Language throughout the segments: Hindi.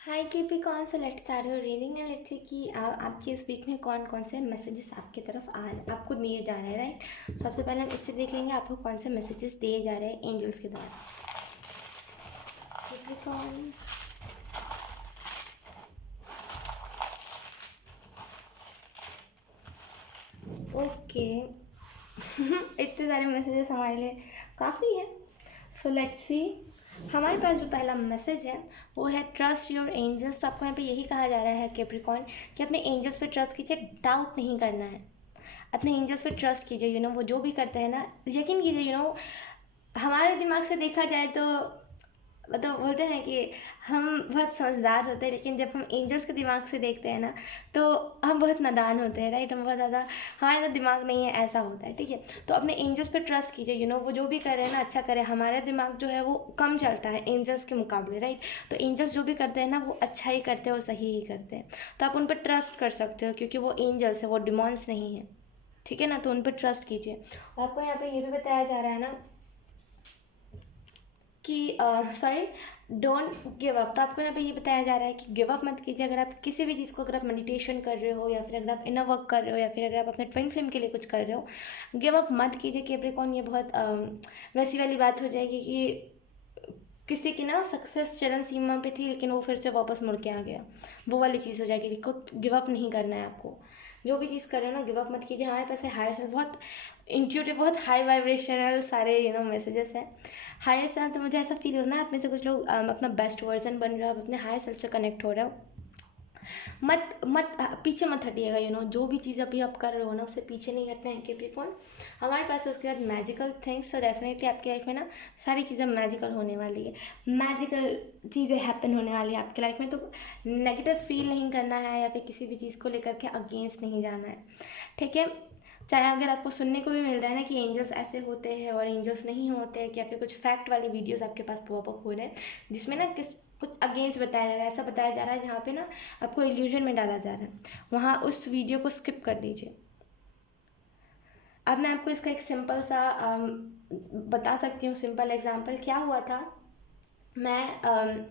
Hi KP so let's start your reading and let's see कि आपके इस वीक में कौन कौन से मैसेजेस आपकी तरफ आपको दिए जा रहे हैं, राइट। सबसे पहले हम इससे देख लेंगे आपको कौन से मैसेजेस दिए जा रहे हैं एंजल्स के द्वारा। केप्रिकॉर्न, ओके। इतने सारे मैसेजेस हमारे लिए काफ़ी है। So let's see. हमारे पास जो पहला मैसेज है वो है ट्रस्ट योर एंजल्स। तो आपको यहाँ पे यही कहा जा रहा है केप्रिकॉर्न कि अपने एंजल्स पे ट्रस्ट कीजिए, डाउट नहीं करना है। अपने एंजल्स पे ट्रस्ट कीजिए, वो जो भी करते हैं ना, यकीन कीजिए। हमारे दिमाग से देखा जाए तो मतलब बोलते हैं कि हम बहुत समझदार होते हैं, लेकिन जब हम एंजल्स के दिमाग से देखते हैं ना तो हम बहुत नादान होते हैं, राइट। हम बहुत ज़्यादा, हमारे अंदर दिमाग नहीं है, ऐसा होता है, ठीक है। तो अपने एंजल्स पे ट्रस्ट कीजिए, वो जो भी कर रहे हैं ना अच्छा करे। हमारा दिमाग जो है वो कम चलता है एंजल्स के मुकाबले, राइट। तो एंजल्स जो भी करते हैं ना वो अच्छा ही करते हैं और सही ही करते हैं। तो आप उन पर ट्रस्ट कर सकते हो क्योंकि वो एंजल्स है, वो डिमॉन्स नहीं है, ठीक है ना। तो उन पर ट्रस्ट कीजिए। और आपको यहाँ पे ये भी बताया जा रहा है ना कि सॉरी, डोंट गिव अप। तो आपको यहाँ पे ये बताया जा रहा है कि गिव अप मत कीजिए। अगर आप किसी भी चीज़ को, अगर आप मेडिटेशन कर रहे हो या फिर अगर आप इनर वर्क कर रहे हो या फिर अगर आप अपने ट्विन फ्लेम के लिए कुछ कर रहे हो, गिव अप मत कीजिए। कैप्रिकॉर्न, ये बहुत वैसी वाली बात हो जाएगी कि किसी की ना सक्सेस चरण सीमा पे थी लेकिन वो फिर से वापस मुड़ के आ गया, वो वाली चीज़ हो जाएगी। देखो, गिव अप नहीं करना है आपको। जो भी चीज़ कर रहे हो ना, गिव अप मत कीजिए। हमारे पास है हायर सेल्फ, बहुत इंट्यूटिव, बहुत हाई वाइब्रेशनल सारे मैसेजेस हैं। हायर सेल्फ, तो मुझे ऐसा फील हो रहा है ना, आप में से कुछ लोग अपना बेस्ट वर्जन बन रहे हो, आप अपने हायर सेल्फ से कनेक्ट हो रहे हो। मत मत पीछे मत हटिएगा। जो भी चीज़ अभी आप कर रहे हो ना उससे पीछे नहीं हटना है कैप्रिकॉर्न। हमारे पास है उसके बाद मैजिकल थिंग्स। तो डेफिनेटली आपकी लाइफ में ना सारी चीज़ें मैजिकल होने वाली है, मैजिकल चीज़ें हैपन होने वाली है आपकी लाइफ में। तो नेगेटिव फील नहीं करना है या फिर किसी भी चीज़ को लेकर के अगेंस्ट नहीं जाना है, ठीक है। चाहे अगर आपको सुनने को भी मिल रहा है ना कि एंजल्स ऐसे होते हैं और एंजल्स नहीं होते हैं, या फिर कुछ फैक्ट वाली वीडियोस आपके पास पॉपअप हो रहे हैं जिसमें ना कुछ अगेंस्ट बताया जा रहा है, ऐसा बताया जा रहा है जहाँ पे ना आपको इल्यूजन में डाला जा रहा है, वहाँ उस वीडियो को स्किप कर दीजिए। अब मैं आपको इसका एक सिंपल सा बता सकती हूँ। सिंपल एग्जांपल क्या हुआ था। मैं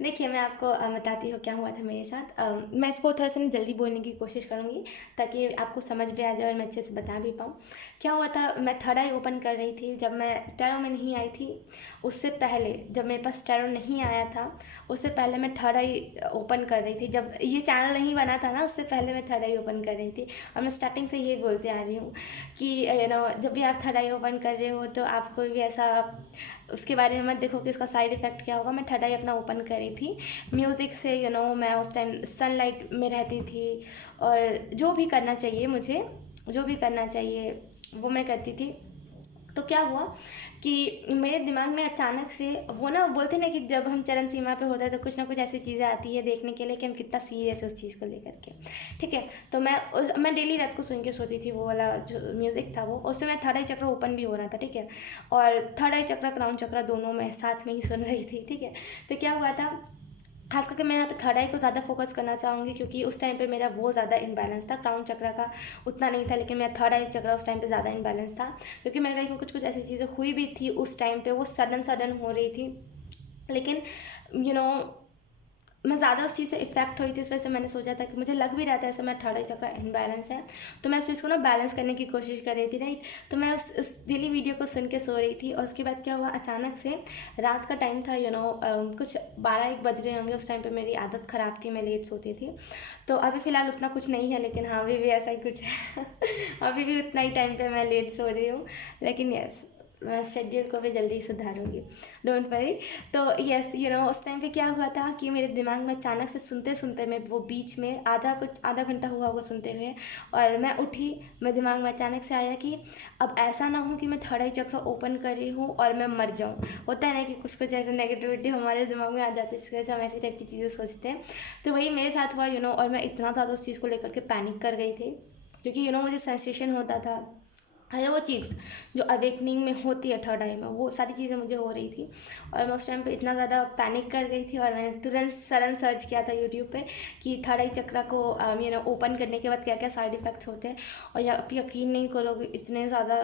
देखिए, मैं आपको बताती हूँ क्या हुआ था मेरे साथ। मैं इसको थोड़ा सा जल्दी बोलने की कोशिश करूँगी ताकि आपको समझ भी आ जाए और मैं अच्छे से बता भी पाऊँ। क्या हुआ था, मैं थर्ड आई ओपन कर रही थी जब मैं टैरो में नहीं आई थी। उससे पहले जब मेरे पास टैरो नहीं आया था, उससे पहले मैं थर्ड आई ओपन कर रही थी। जब ये चैनल नहीं बना था ना, उससे पहले मैं थर्ड आई ओपन कर रही थी। और मैं स्टार्टिंग से ये बोलते आ रही हूँ कि जब भी आप थर्ड आई ओपन कर रहे हो तो आपको भी ऐसा उसके बारे में मत देखो कि उसका साइड इफ़ेक्ट क्या होगा। मैं थर्ड आई अपना ओपन करी थी म्यूज़िक से। मैं उस टाइम सनलाइट में रहती थी और जो भी करना चाहिए मुझे, जो भी करना चाहिए वो मैं करती थी। तो क्या हुआ कि मेरे दिमाग में अचानक से वो ना बोलते ना कि जब हम चरण सीमा पे होते हैं तो कुछ ना कुछ ऐसी चीज़ें आती है देखने के लिए कि हम कितना सीरियस है उस चीज़ को लेकर के, ठीक है। तो मैं डेली रात को सुन के सोती थी वो वाला जो म्यूज़िक था वो। उससे मैं थर्ड आई चक्र ओपन भी हो रहा था, ठीक है। और थर्ड आई चक्र, क्राउन चक्र, दोनों मैं साथ में ही सुन रही थी, ठीक है। तो क्या हुआ था, खास करके मैं यहाँ पे थर्ड आई को ज़्यादा फोकस करना चाहूँगी क्योंकि उस टाइम पे मेरा वो ज़्यादा इम्बैलेंस था। क्राउन चक्र का उतना नहीं था, लेकिन मेरा थर्ड आई चक्र उस टाइम पे ज़्यादा इम्बैलेंस था क्योंकि मेरे लाइफ में कुछ कुछ ऐसी चीज़ें हुई भी थी उस टाइम पे, वो सडन सडन हो रही थी। लेकिन यू नो मैं ज़्यादा उस चीज़ से इफेक्ट हुई थी, इस वजह से मैंने सोचा था कि मुझे लग भी रहा था ऐसे मैं थर्ड आई चक्र इनबैलेंस है। तो मैं उस चीज़ को ना बैलेंस करने की कोशिश कर रही थी, राइट। तो मैं उस डेली वीडियो को सुन के सो रही थी और उसके बाद क्या हुआ, अचानक से रात का टाइम था, कुछ 12-1 बज रहे होंगे। उस टाइम पे मेरी आदत ख़राब थी, मैं लेट सोती थी। तो अभी फ़िलहाल उतना कुछ नहीं है, लेकिन हाँ अभी भी ऐसा ही कुछ है। अभी भी उतना ही टाइम पे मैं लेट सो रही हूँ, लेकिन यस, मैं शेड्यूल को भी जल्दी सुधारूंगी, डोंट वरी। तो यस, उस टाइम पे क्या हुआ था कि मेरे दिमाग में अचानक से सुनते सुनते मैं वो बीच में आधा घंटा हुआ होगा सुनते हुए, और मैं उठी। मेरे दिमाग में अचानक से आया कि अब ऐसा ना हो कि मैं थर्ड आई चक्र ओपन कर रही हूँ और मैं मर जाऊँ। होता है ना कि कुछ कुछ ऐसे नेगेटिविटी हमारे दिमाग में आ जाती है जिसकी वजह से हम ऐसी टाइप की चीज़ें सोचते हैं। तो वही मेरे साथ हुआ, और मैं इतना ज़्यादा उस चीज़ को लेकर के पैनिक कर गई थी क्योंकि मुझे सेंसेशन होता था। हर वो चीज़ जो अवेकनिंग में होती है थर्ड आई में, वो सारी चीज़ें मुझे हो रही थी। और मैं उस टाइम पे इतना ज़्यादा पैनिक कर गई थी और मैंने तुरंत सरन सर्च किया था यूट्यूब पे कि थर्ड आई चक्र को ओपन करने के बाद क्या क्या साइड इफ़ेक्ट्स होते हैं। और आप यकीन नहीं करोगे, इतने ज़्यादा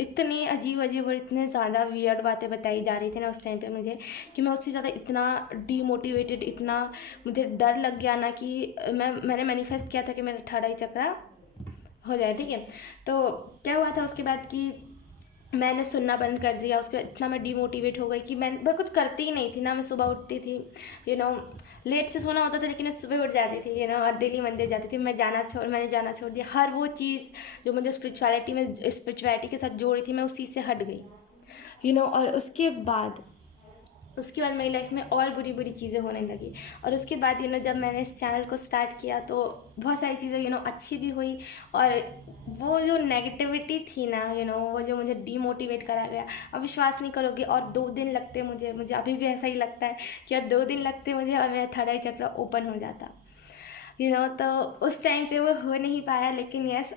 इतनी अजीब अजीब और इतने ज़्यादा वियर्ड बातें बताई जा रही थी ना उस टाइम पे मुझे, कि मैं उससे ज़्यादा इतना डीमोटिवेटेड, इतना मुझे डर लग गया ना कि मैंने मैनिफेस्ट किया था कि मेरा 18 चक्रा हो जाए, ठीक है। तो क्या हुआ था उसके बाद कि मैंने सुनना बंद कर दिया। उसके बाद इतना मैं डीमोटिवेट हो गई कि मैं कुछ करती ही नहीं थी ना। मैं सुबह उठती थी, यू नो लेट से सोना होता था, लेकिन मैं सुबह उठ जाती थी, और डेली मंदिर जाती थी। मैंने जाना छोड़ दिया। हर वो चीज़ जो मुझे स्पिरिचुअलिटी के साथ जोड़ी थी, मैं उस चीज़ से हट गई, और उसके बाद मेरी लाइफ में और बुरी बुरी चीज़ें होने लगी। और उसके बाद जब मैंने इस चैनल को स्टार्ट किया तो बहुत सारी चीज़ें अच्छी भी हुई। और वो जो नेगेटिविटी थी ना, वो जो मुझे डीमोटिवेट करा गया, अब विश्वास नहीं करोगे, और 2 दिन लगते मुझे अभी भी ऐसा ही लगता है कि और 2 दिन लगते मुझे और मेरा 18 चक्र ओपन हो जाता, तो उस टाइम पे वो हो नहीं पाया। लेकिन यस,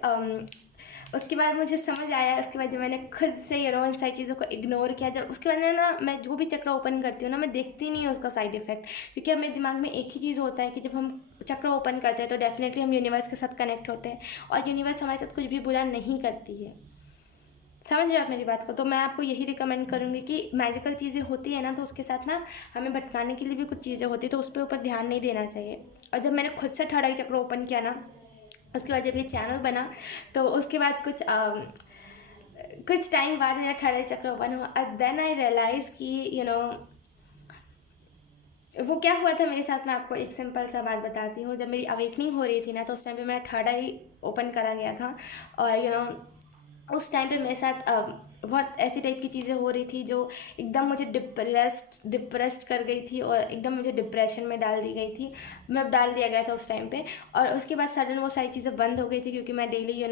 उसके बाद मुझे समझ आया। उसके बाद जब मैंने खुद से इन सारी चीज़ों को इग्नोर किया, जब उसके बाद मैं जो भी चक्र ओपन करती हूँ ना, मैं देखती नहीं हूँ उसका साइड इफेक्ट, क्योंकि अब मेरे दिमाग में एक ही चीज़ होता है कि जब हम चक्र ओपन करते हैं तो डेफिनेटली हम यूनिवर्स के साथ कनेक्ट होते हैं, और यूनिवर्स हमारे साथ कुछ भी बुरा नहीं करती है। समझ रहे आप मेरी बात को? तो मैं आपको यही रिकमेंड करूँगी कि मैजिकल चीज़ें होती है ना, तो उसके साथ ना हमें भटकाने के लिए भी कुछ चीज़ें होती है, तो उस पर ऊपर ध्यान नहीं देना चाहिए। और जब मैंने खुद से 18 चक्र ओपन किया ना, उसके बाद जब ये चैनल बना, तो उसके बाद कुछ टाइम बाद मेरा 18 चक्र ओपन हुआ। और देन आई रियलाइज़ कि वो क्या हुआ था मेरे साथ। मैं आपको एक सिंपल सा बात बताती हूँ। जब मेरी अवेकनिंग हो रही थी ना, तो उस टाइम पे मेरा 18 ही ओपन करा गया था। और उस टाइम पे मेरे साथ बहुत ऐसी टाइप की चीज़ें हो रही थी जो एकदम मुझे डिप्रेस्ड कर गई थी, और एकदम मुझे डिप्रेशन में डाल दी गई थी, मैं डाल दिया गया था उस टाइम पे। और उसके बाद सडन वो सारी चीज़ें बंद हो गई थी, क्योंकि मैं डेली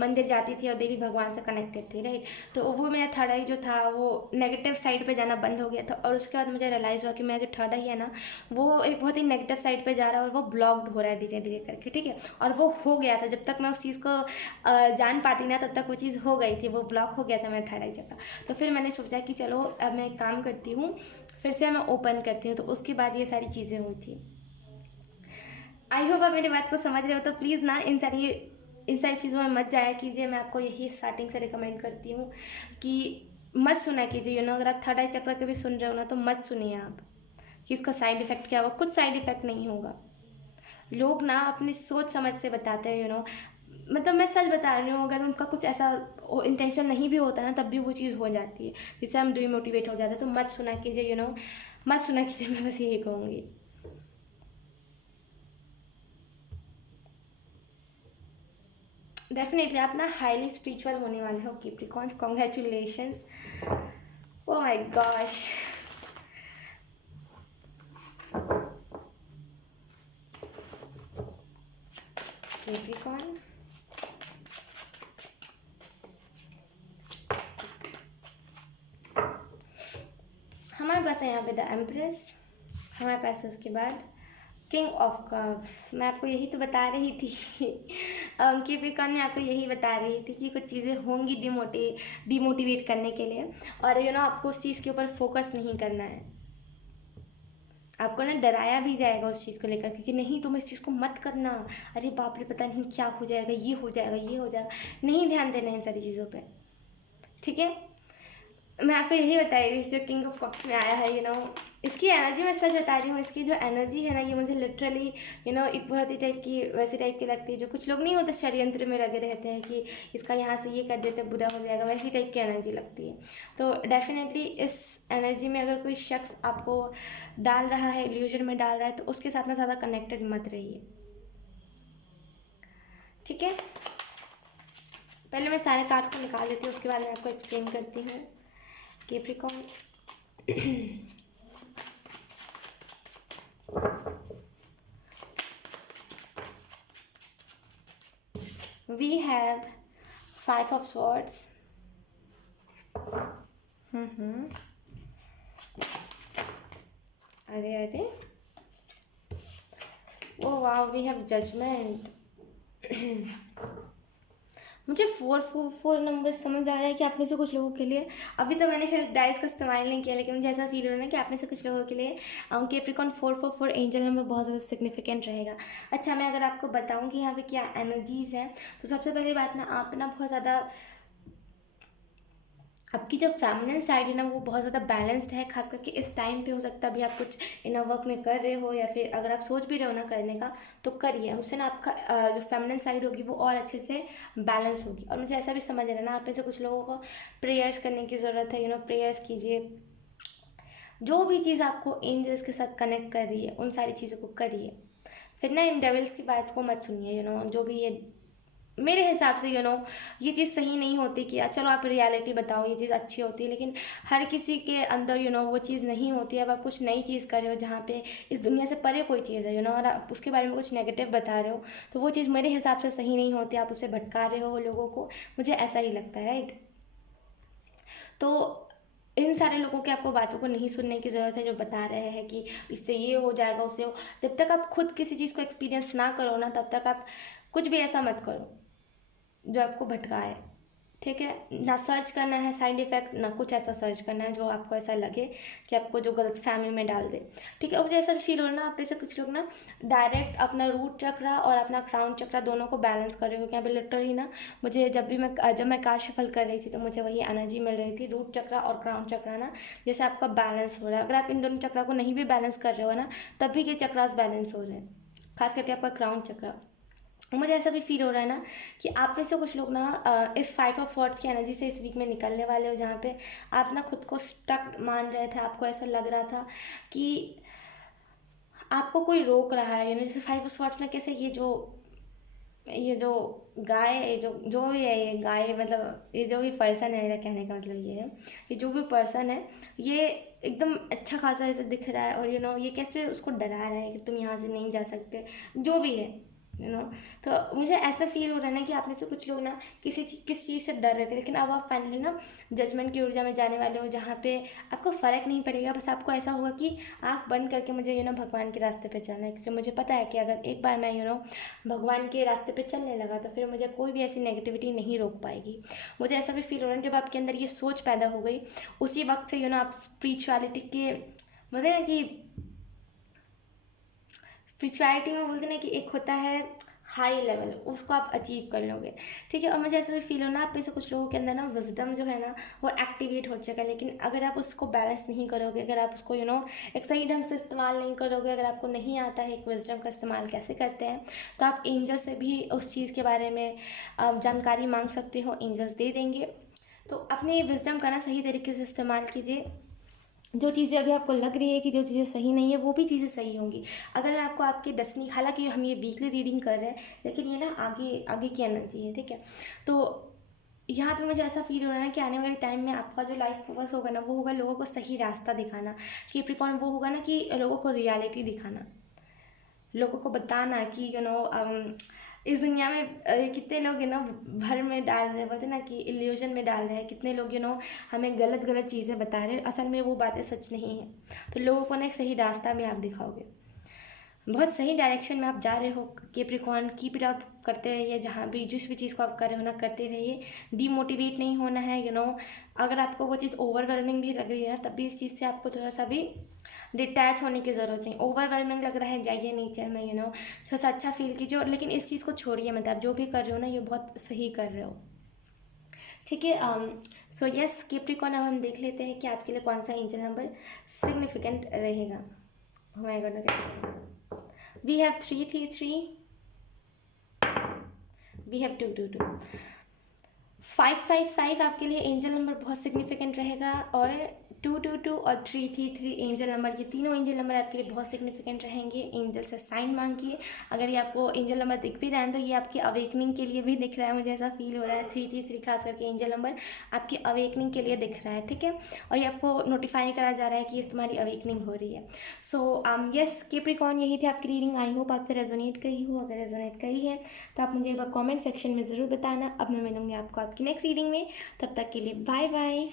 मंदिर जाती थी और डेली भगवान से कनेक्टेड थी, राइट। तो वो मेरा थर्ड आई जो था वो नेगेटिव साइड पे जाना बंद हो गया था। और उसके बाद मुझे रियलाइज़ हुआ कि मेरा जो थर्ड आई है ना, वो एक बहुत ही नेगेटिव साइड पे जा रहा है, और वो ब्लॉक्ड हो रहा है धीरे धीरे करके, ठीक है। और वो हो गया था, जब तक मैं उस चीज़ को जान पाती ना, तब तक वो चीज़ हो गई थी, वो ब्लॉक हो गया था मेरा 18 जगह। तो फिर मैंने सोचा कि चलो अब मैं एक काम करती हूँ, फिर से मैं ओपन करती हूँ। तो उसके बाद ये सारी चीज़ें हुई थी। आई होप आप मेरी बात को समझ रहे हो। तो प्लीज़ ना इन सारी चीज़ों में मत जाया कीजिए। मैं आपको यही स्टार्टिंग से रिकमेंड करती हूँ कि मत सुना कीजिए। अगर आप थर्ड आई चक्र के भी सुन रहे हो ना, तो मत सुनिए आप कि इसका साइड इफ़ेक्ट क्या होगा। कुछ साइड इफ़ेक्ट नहीं होगा। लोग ना अपनी सोच समझ से बताते हैं, मतलब मैं सच बता रही हूँ। अगर उनका कुछ ऐसा इंटेंशन नहीं भी होता ना, तब भी वो चीज़ हो जाती है, जिससे हम डिमोटिवेट हो जाते हैं। तो मत सुना कीजिए, मत सुना कीजिए, मैं बस यही कहूँगी। डेफिनेटली आप ना हाईली स्पिरिचुअल होने वाले हो Capricorns. Congratulations. Oh my gosh. Capricorn, हमारे पास है यहाँ पे द एम्प्रेस, हमारे पास है उसके बाद किंग ऑफ कप्स। मैं आपको यही तो बता रही थी कैप्रिकॉर्न में आपको यही बता रही थी कि कुछ चीज़ें होंगी डिमोटिवेट करने के लिए, और आपको उस चीज़ के ऊपर फोकस नहीं करना है। आपको ना डराया भी जाएगा उस चीज़ को लेकर कि नहीं तुम इस चीज़ को मत करना, अरे बाप रे पता नहीं क्या हो जाएगा, ये हो जाएगा, ये हो जाएगा। नहीं ध्यान देना इन सारी चीज़ों पे, ठीक है। मैं आपको यही बता रही थी जो किंग ऑफ कप्स में आया है, इसकी एनर्जी मैं सच बता रही हूँ। इसकी जो एनर्जी है ना, ये मुझे लिटरली एक बहुत ही टाइप की वैसी टाइप की लगती है। जो कुछ लोग नहीं होते षड्यंत्र में लगे रहते हैं कि इसका यहाँ से ये कर देते बुरा हो जाएगा, वैसी टाइप की एनर्जी लगती है। तो डेफिनेटली इस एनर्जी में अगर कोई शख्स आपको डाल रहा है, इल्यूजन में डाल रहा है, तो उसके साथ ना ज़्यादा कनेक्टेड मत रहिए, ठीक है। पहले मैं सारे कार्ड्स को निकाल लेती हूँ, उसके बाद मैं आपको एक्सप्लेन करती हूँ। Capricorn, we have 5 of swords, अरे अरे, ओ वाह, वी हैव जजमेंट। मुझे 444 नंबर समझ आ रहा है कि आप में से कुछ लोगों के लिए, अभी तो मैंने खैर डाइस का इस्तेमाल नहीं किया, लेकिन मुझे ऐसा फील हो रहा है कि आप में से कुछ लोगों के लिए कैप्रिकॉर्न 444 एंजल नंबर बहुत ज़्यादा सिग्निफिकेंट रहेगा। अच्छा, मैं अगर आपको बताऊँ कि यहाँ पे क्या एनर्जीज़ हैं, तो सबसे पहली बात ना, आप ना बहुत ज़्यादा आपकी जो फेमिनिन साइड है ना वो बहुत ज़्यादा बैलेंस्ड है, खास करके इस टाइम पे हो सकता है अभी आप कुछ इनर वर्क में कर रहे हो, या फिर अगर आप सोच भी रहे हो ना करने का तो करिए, उससे ना आपका जो फेमिनिन साइड होगी वो और अच्छे से बैलेंस होगी। और मुझे ऐसा भी समझ रहा है ना, आप में से कुछ लोगों को प्रेयर्स करने की ज़रूरत है, प्रेयर्स कीजिए। जो भी चीज़ आपको एंजल्स के साथ कनेक्ट कर रही है उन सारी चीज़ों को करिए। फिर ना इन डेविल्स की बात को मत सुनिए, जो भी ये मेरे हिसाब से ये चीज़ सही नहीं होती कि चलो आप रियलिटी बताओ, ये चीज़ अच्छी होती है, लेकिन हर किसी के अंदर वो चीज़ नहीं होती है। अब आप कुछ नई चीज़ कर रहे हो जहाँ पे इस दुनिया से परे कोई चीज़ है और आप उसके बारे में कुछ नेगेटिव बता रहे हो, तो वो चीज़ मेरे हिसाब से सही नहीं होती, आप उसे भटका रहे हो लोगों को, मुझे ऐसा ही लगता है, राइट। तो इन सारे लोगों की आपको बातों को नहीं सुनने की ज़रूरत है, जो बता रहे हैं कि इससे ये हो जाएगा उससे हो। जब तक आप खुद किसी चीज़ को एक्सपीरियंस ना करो ना, तब तक आप कुछ भी ऐसा मत करो जो आपको भटकाए, ठीक है। ना सर्च करना है साइड इफ़ेक्ट, ना कुछ ऐसा सर्च करना है जो आपको ऐसा लगे कि आपको जो गलत फहमी में डाल दे, ठीक है। और मुझे ऐसा फील हो रहा ना, आप में से कुछ लोग ना डायरेक्ट अपना रूट चक्रा और अपना क्राउन चक्रा दोनों को बैलेंस कर रहे हो। यहाँ पे लिटरली ना मुझे जब मैं कार शफल कर रही थी तो मुझे वही एनर्जी मिल रही थी, रूट चक्रा और क्राउन चक्रा ना जैसे आपका बैलेंस हो रहा है। अगर आप इन दोनों चक्रा को नहीं भी बैलेंस कर रहे हो ना, तब भी ये चक्रास बैलेंस हो रहे हैं, खास करके आपका क्राउन चक्रा। मुझे ऐसा भी फील हो रहा है ना कि आप में से कुछ लोग ना इस 5 ऑफ स्वॉर्ड्स की एनर्जी से इस वीक में निकलने वाले हो, जहाँ पे आप ना खुद को स्टक मान रहे थे, आपको ऐसा लग रहा था कि आपको कोई रोक रहा है। जैसे 5 ऑफ स्वॉर्ड्स में कैसे ये जो गाय, ये जो जो भी है, ये गाय मतलब ये जो भी पर्सन है, मेरा कहने का मतलब ये है, ये जो भी पर्सन है ये एकदम अच्छा खासा ऐसे दिख रहा है, और ये कैसे उसको डरा रहा है कि तुम यहाँ से नहीं जा सकते, जो भी है। यू नो तो मुझे ऐसा फील हो रहा है ना कि आप में से कुछ लोग ना किस चीज़ से डर रहे थे, लेकिन अब आप फाइनली ना जजमेंट की ऊर्जा में जाने वाले हो, जहाँ पे आपको फ़र्क नहीं पड़ेगा। बस आपको ऐसा होगा कि आँख बंद करके मुझे भगवान के रास्ते पे चलना है, क्योंकि मुझे पता है कि अगर एक बार मैं भगवान के रास्ते पे चलने लगा तो फिर मुझे कोई भी ऐसी नेगेटिविटी नहीं रोक पाएगी। मुझे ऐसा भी फील हो रहा है जब आपके अंदर ये सोच पैदा हो गई, उसी वक्त से आप स्पिरिचुअलिटी के मतलब ना कि स्पिरिचुअलिटी में बोलते ना कि एक होता है हाई लेवल, उसको आप अचीव कर लोगे, ठीक है। और मुझे ऐसा भी फील हो ना, आप में से कुछ लोगों के अंदर ना विजडम जो है ना वो एक्टिवेट हो जाएगा, लेकिन अगर आप उसको बैलेंस नहीं करोगे, अगर आप उसको एक सही ढंग से इस्तेमाल नहीं करोगे, अगर आपको नहीं आता है एक विजडम का इस्तेमाल कैसे करते हैं, तो आप एंजल से भी उस चीज़ के बारे में जानकारी मांग सकते हो, एंजल्स दे देंगे। तो अपने विजडम का ना सही तरीके से इस्तेमाल कीजिए। जो चीज़ें अभी आपको लग रही है कि जो चीज़ें सही नहीं है, वो भी चीज़ें सही होंगी। अगर आपको आपकी डेस्टिनी, हालांकि हम ये वीकली रीडिंग कर रहे हैं, लेकिन ये ना आगे आगे की एनर्जी है, ठीक है। तो यहाँ पे मुझे ऐसा फील हो रहा है कि आने वाले टाइम में आपका जो लाइफ फोकस होगा ना, वो होगा लोगों को सही रास्ता दिखाना। कैप्रिकॉर्न वो होगा ना कि लोगों को रियलिटी दिखाना, लोगों को बताना कि इस दुनिया में कितने लोग भर में डाल रहे हैं, बोलते ना कि इल्यूजन में डाल रहे हैं, कितने लोग हमें गलत गलत चीज़ें बता रहे हैं, असल में वो बातें सच नहीं है। तो लोगों को ना एक सही रास्ता भी आप दिखाओगे, बहुत सही डायरेक्शन में आप जा रहे हो। कैप्रिकॉर्न कीप इट अप, करते रहिए, जहाँ भी जिस भी चीज़ को आप कर रहे हो ना करते रहिए, डीमोटिवेट नहीं होना है। अगर आपको वो चीज़ ओवरवेलमिंग भी लग रही है तभी इस चीज़ से आपको थोड़ा सा भी डिटैच होने की ज़रूरत नहीं। ओवरवेलमिंग लग रहा है, जाइए नेचर में, थोड़ा सा अच्छा फील कीजिए, लेकिन इस चीज़ को छोड़िए मत। आप जो भी कर रहे हो ना ये बहुत सही कर रहे हो, ठीक है। सो यस कैप्रिकॉर्न, अब हम देख लेते हैं कि आपके लिए कौन सा एंजल नंबर सिग्निफिकेंट रहेगा। हमारे God, we have 333, we have 222, 555 आपके लिए एंजल नंबर बहुत सिग्निफिकेंट रहेगा, और 222 और 333 एंजल नंबर, ये तीनों एंजल नंबर आपके लिए बहुत सिग्निफिकेंट रहेंगे। एंजल से साइन मांगिए। अगर ये आपको एंजल नंबर दिख भी रहा है तो ये आपकी अवेकनिंग के लिए भी दिख रहा है, मुझे ऐसा फील हो रहा है। 333 खास करके एंजल नंबर आपकी अवेकनिंग के लिए दिख रहा है, ठीक है। और ये आपको नोटिफाई करा जा रहा है कि ये तुम्हारी अवेकनिंग हो रही है। सो यस कैप्रिकॉर्न, यही थी आपकी रीडिंग। आई होप आपसे रेजोनेट करी हो। अगर रेजोनेट करी है तो आप मुझे एक बार कॉमेंट सेक्शन में ज़रूर बताना। अब मैं मिलूँगी आपको आपकी नेक्स्ट रीडिंग में, तब तक के लिए बाय बाय।